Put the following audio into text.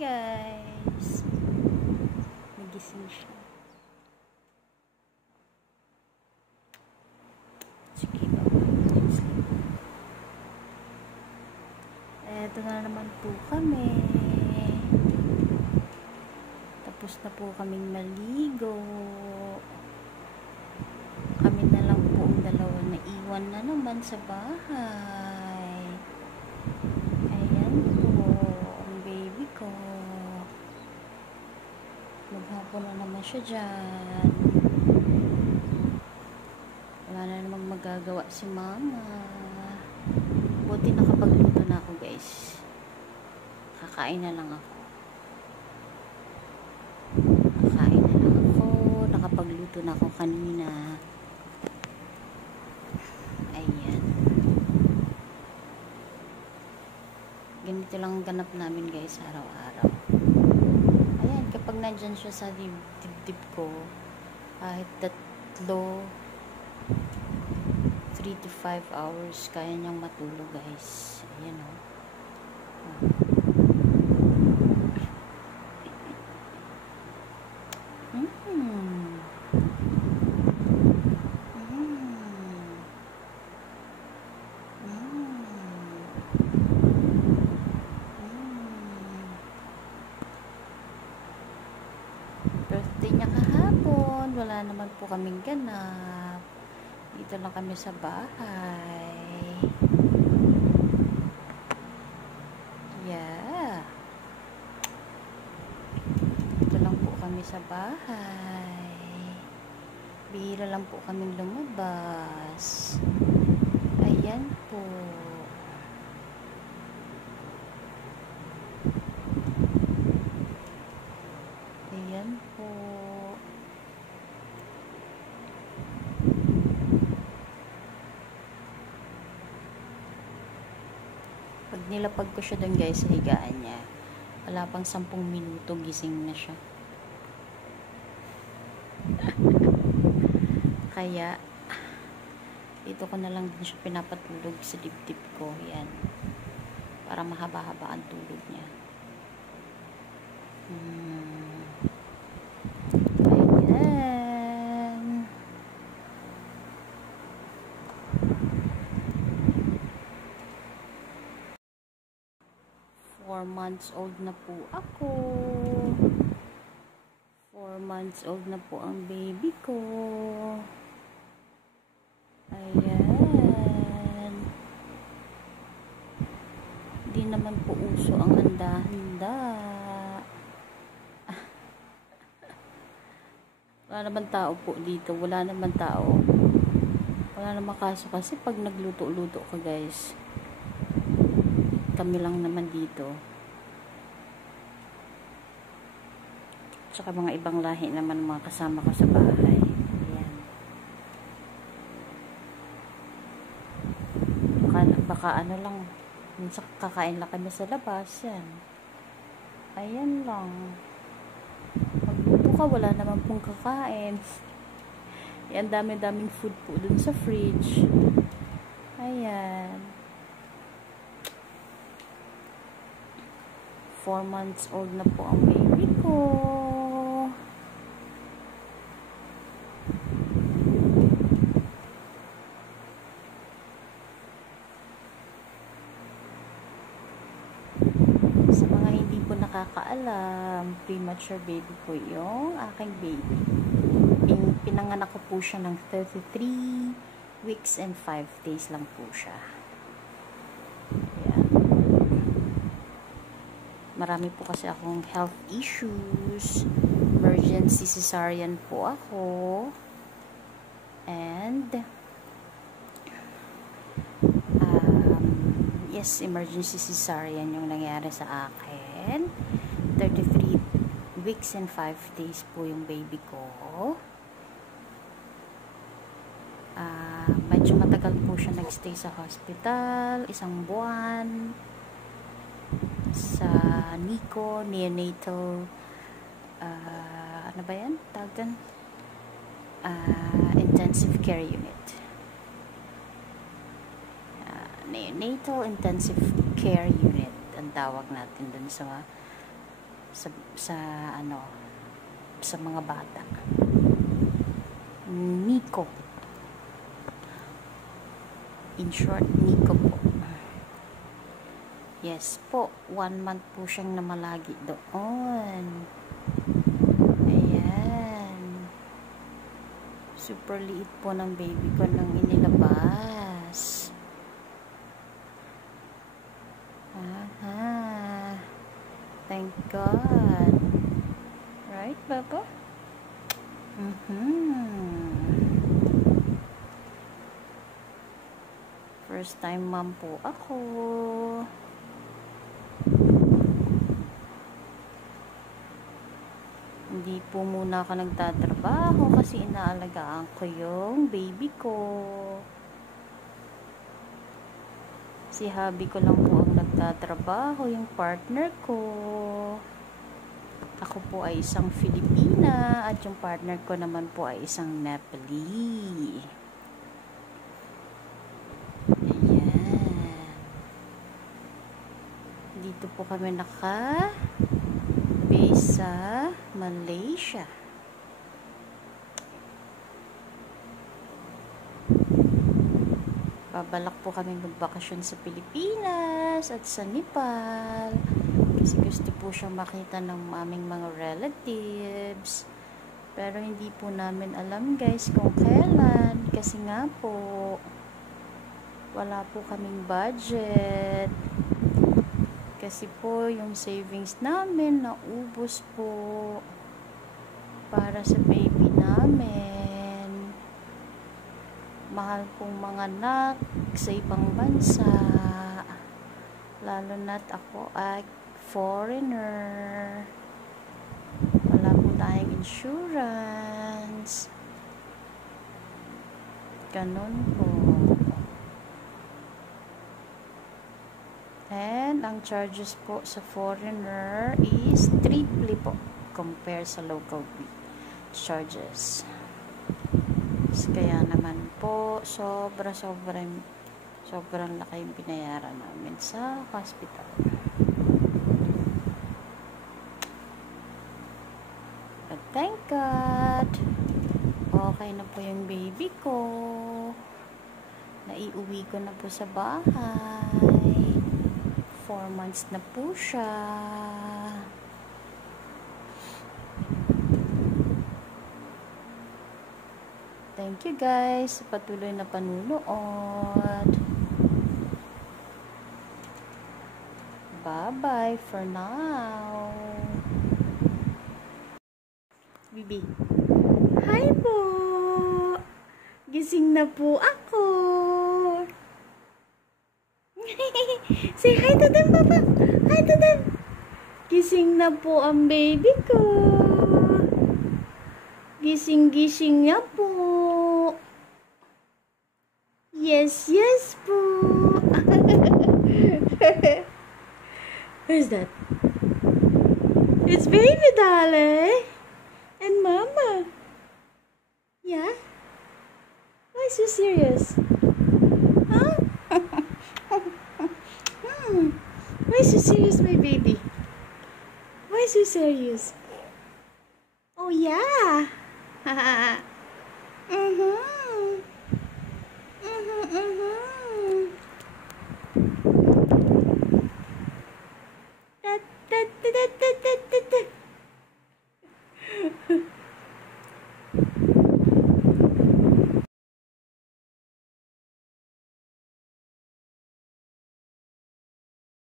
guys. Nagising siya. Sige ba? Eto na naman po kami. Tapos na po kaming maligo. Kami na lang po ang dalawa na iwan na naman sa bahay. Ayan po ang baby ko. Maghapon na naman siya dyan. Wala na namang magagawa si mama. Buti nakapagluto na ako guys. Kakain na lang ako. Nakapagluto na ako kanina. Ayan. Ganito lang ang ganap namin guys araw-araw. Ayan, kapag nandyan siya sa dibdib ko, kahit 3 to 5 hours kaya niyang matulog guys. Ayan o. Birthday niya kahapon. Wala naman po kaming ganap. Dito lang kami sa bahay. Yeah. Dito lang po kami sa bahay. Bihira lang po kaming lumabas. Ayan po. Ayan po. Pag nilapag ko siya doon guys sa higaan niya, wala pang 10 minuto gising na siya. Kaya dito ko na lang din siya pinapatulog sa dibdib ko. Yan. Para mahaba-haba ang tulog niya. Ayan. 4 months old na po ako. 4 months old na po ang baby ko. Ayan. Hindi naman po uso ang handa-handa. Wala naman tao po dito. Wala naman tao. Wala naman kaso kasi pag nagluto-luto ka guys, kami lang naman dito. Tsaka mga ibang lahi naman mga kasama ko sa bahay. Ayan. Baka ano lang, minsan kakain lang kami sa labas. Yan. Ayan lang. Magluto ka, wala naman pong kakain. Yan, dami-daming food po dun sa fridge. Ayan. 4 months old na po ang baby ko. Sa mga hindi po nakakaalam, premature baby po yung aking baby. Pinanganak ko po siya ng 33 weeks and 5 days lang po siya. Ayan. Marami po kasi akong health issues. Emergency cesarean po ako. And yes, emergency cesarean yung nangyari sa akin. 33 weeks and 5 days po yung baby ko. Medyo matagal po siya nagstay sa hospital, 1 buwan sa NICU, neonatal ano ba yan? Tawag intensive care unit. Neonatal intensive care unit ang tawag natin dun sa sa ano, sa mga bata. Nico. In short, Nico po. Yes po, 1 month po siyang namalagi doon. Ayan. Super liit po ng baby ko nang inilabas. Aha. Thank God. Right, Papa? First time mom po ako. Hindi po muna ako nagtatrabaho kasi inaalagaan ko yung baby ko. Si hubby ko lang po ang nagtatrabaho, yung partner ko. Ako po ay isang Filipina at yung partner ko naman po ay isang Nepali. Ayan. Dito po kami naka-base sa Malaysia. Babalak po kami magbakasyon sa Pilipinas at sa Nepal kasi gusto po siyang makita ng aming mga relatives, pero hindi po namin alam guys kung kailan kasi nga po wala po kaming budget kasi po yung savings namin naubos po para sa baby namin. Mahal pong mga anak sa ibang bansa, lalo na't ako ay foreigner, wala po tayong insurance, ganun po. And ang charges po sa foreigner is triple po compare sa local charges. Kaya naman po sobrang laki yung binayaran namin sa hospital. But thank God okay na po yung baby ko, naiuwi ko na po sa bahay. 4 months na po siya. Thank you guys sa patuloy na panunood. Bye-bye for now. Bibi. Hi po! Gising na po ako. Say hi to them, Papa. Hi to them. Gising na po ang baby ko. Gising-gising niya po. Yes, yes po. Who's that? It's baby darling. And mama. Yeah? Why so serious? Huh? Why so serious, my baby? Why so serious? Oh yeah. Da, da, da, da, da, da, da.